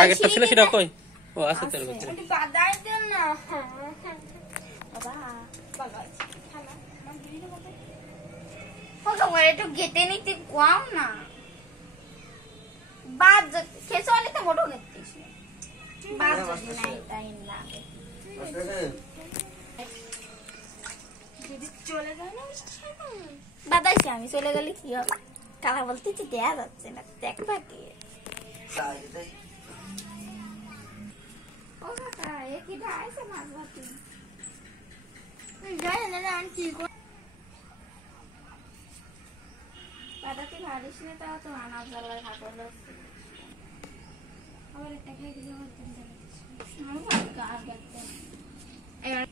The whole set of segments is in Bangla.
আগেরটা ছিল সেটা কই? ও আছে তোর ভিতরে। বাদাই দেন না। বাবা বাবা খালা আমার দিদির কথা ওকে একটু গেটে নিতে কোয়াও না। বাদ খেছো অনেক তো মোটো নেতিস বাদ যদি নাই তাই না দিদি চলে গেল বাদাইছি আমি চলে গেলে কি হবে? কালা বলতে তো দেয়া যাচ্ছে না দেখবা কি ও কাকা একই ডাইছে মাছ ভাতি যাই না না আন্টি বাদাতে ভারিস না তাও তো আনাজ জ্বালায় ভাগলো আবার একটা খেয়ে দিলে আমার দিন যাবে আমার গার গাতে এবার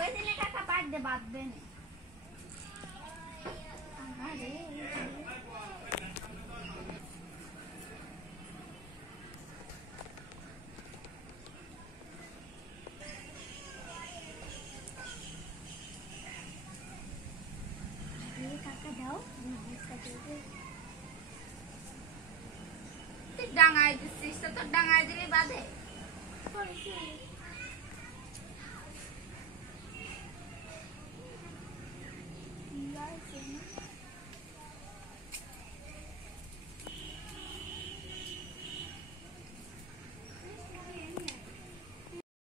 ওই দিনে কাকা পাট দে বাদ দে না আরে কাকা দাও তুই ডাঙায় দিচ্ছিস তো ডাঙায় দিলে বাঁধে